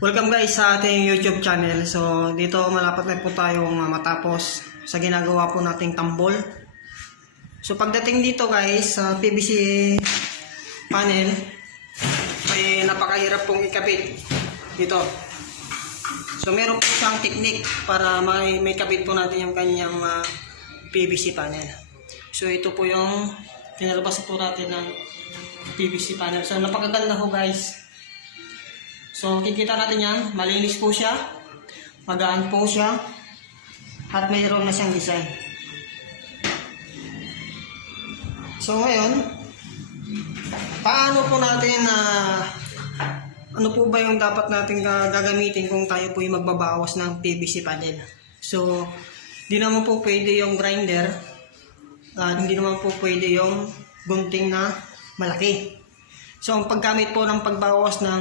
Welcome guys sa ating YouTube channel. So dito malapit na po tayong matapos sa ginagawa po nating tambol. So pagdating dito guys sa PVC panel, ay napakahirap pong ikabit dito. So meron po siyang technique para may kabit po natin yung kanyang PVC panel. So ito po yung tinalabas po natin ng PVC panel. So napakaganda ho guys. So kikita natin yan, malinis po siya, magaan po siya, at mayroon na siyang design. So ngayon, paano po natin ano po ba yung dapat natin gagamitin kung tayo po yung magbabawas ng PVC panel? So di naman po pwede yung grinder, hindi naman po pwede yung gunting na malaki. So ang paggamit po ng pagbawas ng